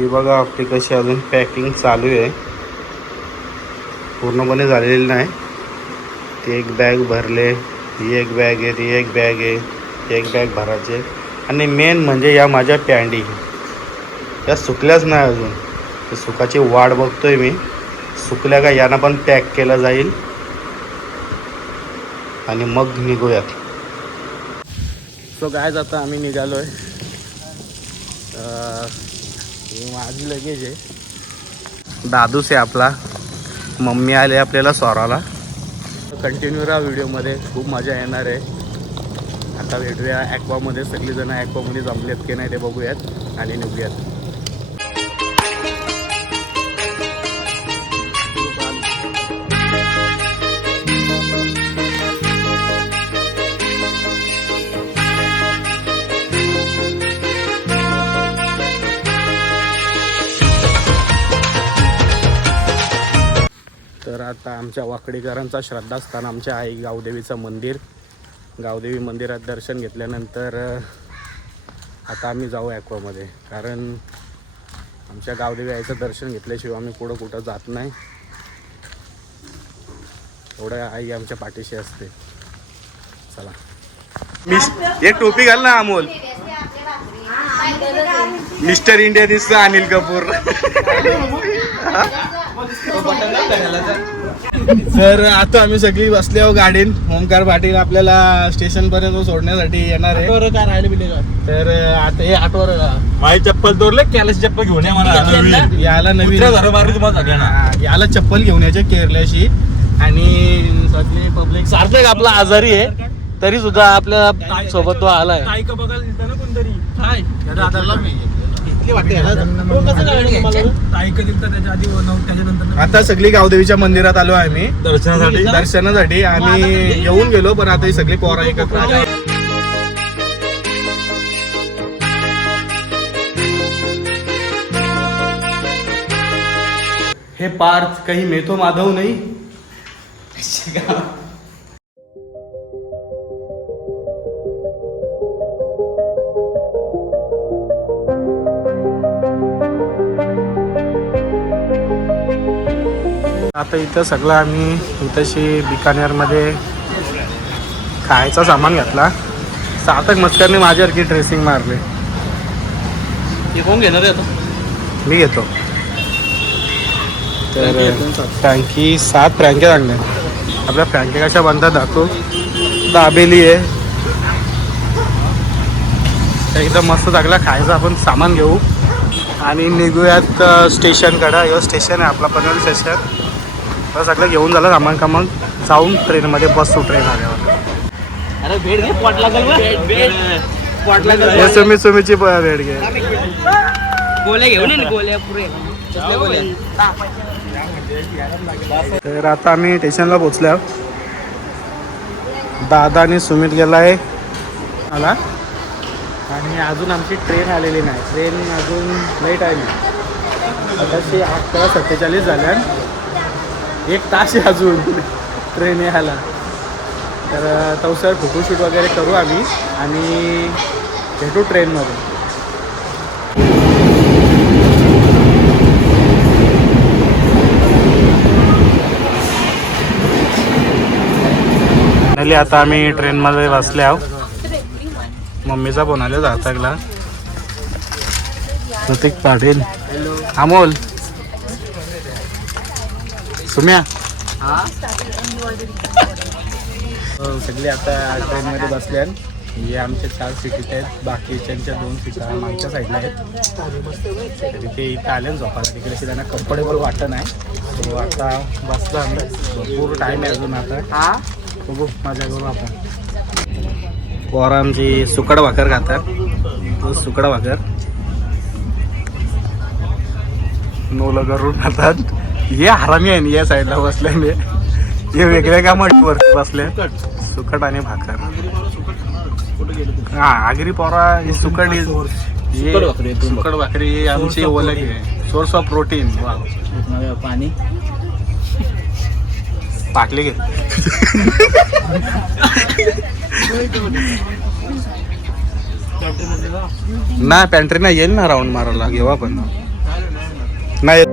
ही बघा आपली कशी अजून पॅकिंग चालू आहे, पूर्णपणे झालेली नाही. ती एक बॅग भरले, ही एक बॅग आहे, ती एक बॅग आहे, एक बॅग भरायचे. आणि मेन म्हणजे या माझ्या पॅन्डी या सुकल्याच नाही अजून. तर सुकाची वाट बघतोय मी, सुकल्या का यांना पण पॅक केलं जाईल आणि मग निघूयात. सो गायज आता आम्ही निघालो आहे. माझी लगेज आहे, दादूस आहे आपला, मम्मी आले आपल्याला स्वराला. कंटिन्यू राहा व्हिडिओमध्ये, खूप मजा येणार आहे. आता भेटूया ॲक्वामध्ये, सगळीजणं ॲक्वामध्ये जमलेत की नाही ते बघूयात आणि निघूयात. तर आता आमच्या वाकडीकरांचा श्रद्धास्थान आमच्या आई गावदेवीचं मंदिर, गावदेवी मंदिरात दर्शन घेतल्यानंतर आता आम्ही जाऊ ॲक्वामध्ये. कारण आमच्या गावदेवी आईचं दर्शन घेतल्याशिवाय आम्ही कुठं जात नाही. एवढं आई आमच्या पाठीशी असते. चला, एक टोपी घाल ना अमोल. मिस्टर इंडिया दिसतं अनिल कपूर. तर आता आम्ही सगळी बसले आहो गाडीन. ओमकार पाटील आपल्याला स्टेशन पर्यंत सोडण्यासाठी येणार आहे. तर आता हे आठवर माझी चप्पल तोडले, कॅलाची चप्पल घेऊन याला नवीन याला चप्पल घेऊन यायचे केरल्याशी. आणि सगळे पब्लिक सार्थक आपला आजारी आहे तरी सुद्धा आपल्या सोबत तो आलाय. आता सगळी गावदेवीच्या मंदिरात आलो आहे आम्ही दर्शनासाठी. आम्ही येऊन गेलो पण आता ही सगळी पोरं एकत्र आली. हे पार्थ कहीं मैं तो माधव नहीं. आता इथं सगळं आम्ही इथंशी बिकानेरमध्ये खायचा सामान घेतला. सार्थक मस्करने माझ्यासारखी ड्रेसिंग मारले. हे कोण घेणार आहे आता? मी घेतो. तर फ्रँकी 7 फ्रँक्या आणल्या. आपल्या फ्रँक्या कशा बनतात दाखवू. दाबेली आहे एकदम मस्त. चांगला खायचं आपण सामान घेऊ आणि निघूयात स्टेशनकडं. हे स्टेशन आहे आपला पनवेल स्टेशन. तर सगळं घेऊन झालं सामान का मग जाऊन ट्रेनमध्ये बसू. ट्रेन आल्यावर अरे भेट घे, पॉट लागल. सुमीची भेट घे. गोल्या घेऊन ये, गोल्या पुरे. तर आता आम्ही स्टेशनला पोचलो. दादा आणि सुमित गेलाय मला आणि अजून आमची ट्रेन आलेली नाही. ट्रेन अजून लेट आहे. आताशी 8:47 झाल्या. 1 तास आहे अजून ट्रेन यायला. तर तवसर फोटोशूट वगैरे करू आम्ही आणि भेटू ट्रेनमध्ये. आता आम्ही ट्रेनमध्ये बसले आहो. मम्मीचा फोन आला जाताकला. प्रतीक पाटील, अमोल, सुम्या सगळे आता ट्रेनमध्ये बसल्या. हे आमच्या 4 सीट आहेत, बाकीच्यांच्या 2 सीटा मागच्या साईडला आहेत. तिथे इथं आले झोपायला. तिकडे त्यांना कम्फर्टेबल वाटत नाही. तो आता बसला. भरपूर टाईम आहे अजून. आता बघू मजा करू आपण. पोरं आमची सुकड भाकर खातात. सुकड भाकर नोलं करून खातात. हे हरामी आहे. या साईडला बसले मी. हे वेगळ्या कामावर बसले. सुकट आणि भाकर. हा आगरी पोरा ही सुकट. सुकट भाकरी आमची ओळख आहे. Source of protein. पाणी पाटली घे. नाही पॅन्ट्री नाही येईल ना राऊंड मारायला. घेऊ आपण. नाही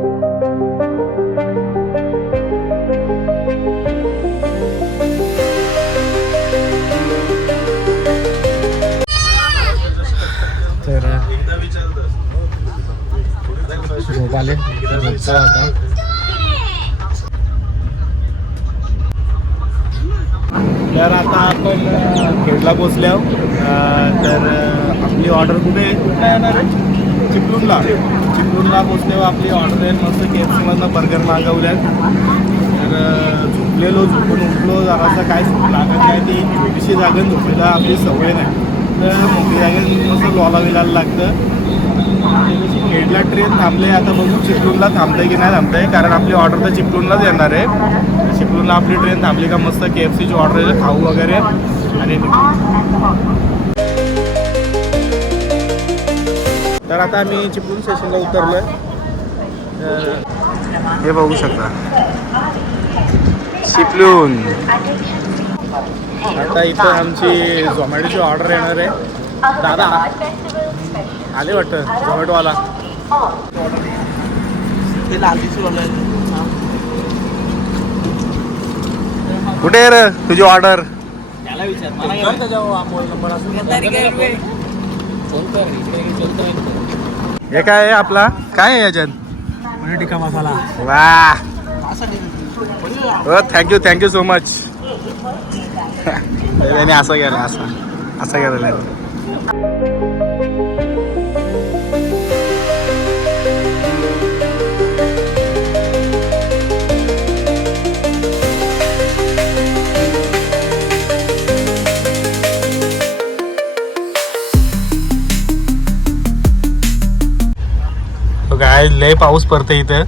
तर झोप आले झोपतो आता. तर आता आपण खेडला पोचलो. तर आपली ऑर्डर कुठे येणार आहे? चिपळूणला पोचल्यावर आपली ऑर्डर आहे. मस्त KFC मधनं बर्गर मागवल्यात. तर झोपून उठलो जरासं काय झोप लागत नाही. ती छोटीशी जागा झोपायला आपली सवय नाही. तर मोठी जागा मस्त लॉला विलायला लागतं. खेडला ट्रेन थांबले. आता बघू चिपळूणला थांबते की नाही थांबते, कारण आपली ऑर्डर तर चिपळूणलाच येणार आहे. चिपळूणला आपली ट्रेन थांबली का मस्त KFCची ऑर्डर आहे, खाऊ वगैरे आणि तर आता आम्ही चिपळूण स्टेशनला उतरलो आहे. तर हे बघू शकता चिपळूण. आता इथं आमची झोमॅटोची ऑर्डर येणार आहे. दादा आले वाटतं झोमॅटोवाला. कुठे आहे रे तुझी ऑर्डर? त्याला विचार मला हे काय आहे आपला? काय आहे याच्यात? पनीर टिक्का मसाला. वा थँक्यू सो मच. त्याने असं केलं असं केलं. काय लय पाऊस पडते इथं.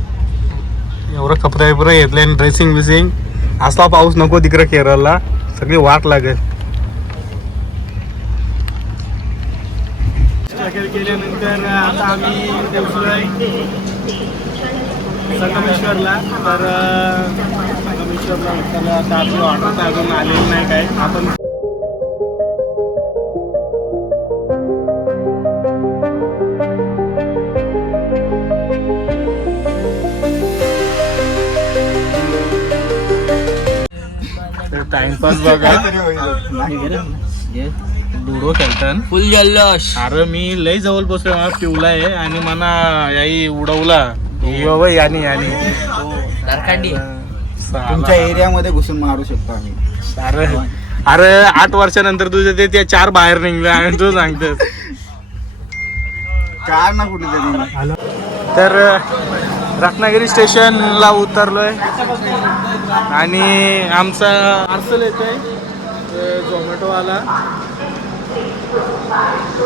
एवढं कपडे बिपडे घेतले आणि ड्रेसिंग बिसिंग. असला पाऊस नको तिकडे केरळला, सगळी वाट लागेल. केल्यानंतर आता आम्ही पोहोचलोय संगमेश्वरला. तर संगमेश्वरला आता आपली ऑर्डर तर अजून आलेली नाही काय. आपण टाइमपास बघा. लुडो खेळतात फुल जल्लोष. अरे मी लय जवळ पोचलो. मला पिवला आहे आणि मला याही उडवला. यानी दारखंडी तुमच्या एरियामध्ये घुसून मारू शकतो आम्ही. अरे 8 वर्षानंतर तुझे ते 4 बाहेर निघले आणि तू सांगतोस कार ना कुठे. तर रत्नागिरी स्टेशनला उतरलोय आणि आमचा पार्सल येतोय झोमॅटोवाला.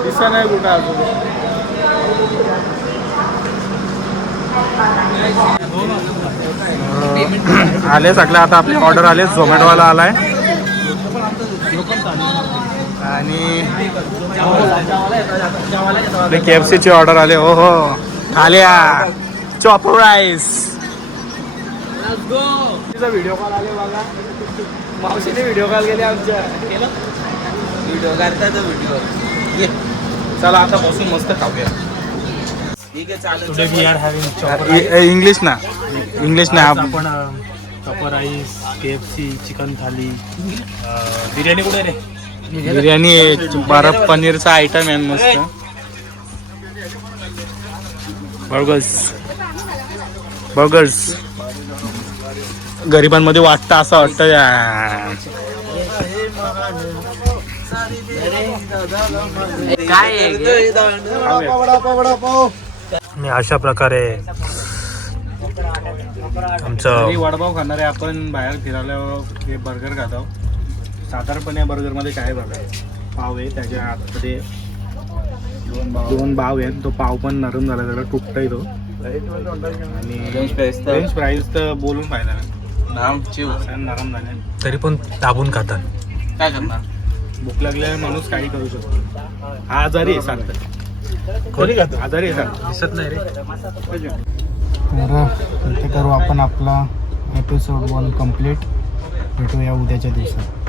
दिसा नाही कुठं अजून. आले सगळं. आता आपली ऑर्डर आले. झोमॅटोवाला आलाय आणि KFCची ऑर्डर आले. हो हो आल्या चॉपर राईस. व्हिडिओ कॉल आले बघा. मावशीने व्हिडिओ कॉल केले आमच्या. व्हिडिओ करतात व्हिडिओ. चला आता बसून मस्त खाऊया. ठीक आहे चालेल. Today we are having chopper English ना आज आपण chopper राईस, KFC, चिकन थाली, बिर्याणी कुठे रे? बिर्याणी बर्फ पनीरचा आयटम आहे मस्त. बर्गर्स गरिबांमध्ये वाटतं असं वाटतं. काय आहे आणि अशा प्रकारे आमचं वडापाव खाणार आहे आपण. बाहेर फिरायला हे बर्गर खातो. साधारणपणे बर्गरमध्ये काय बघा पाव आहे. त्याच्या आतमध्ये 2 पाव आहेत. तो पाव पण नरम झाला, त्याला तुटतोय तो. आणि फ्रेंच फ्राईज तर बोलून फायदा नाही. नरम झाले तरी पण दाबून खातात. काय करणार? भूक लागल्यावर माणूस काही करू शकतो. हा आजारी आहे सांगतात. आजारी आहे सांगतात. दिसत नाही रे. तर इथे करू आपण आपला एपिसोड 1 कंप्लीट. भेटूया उद्याच्या दिवसात.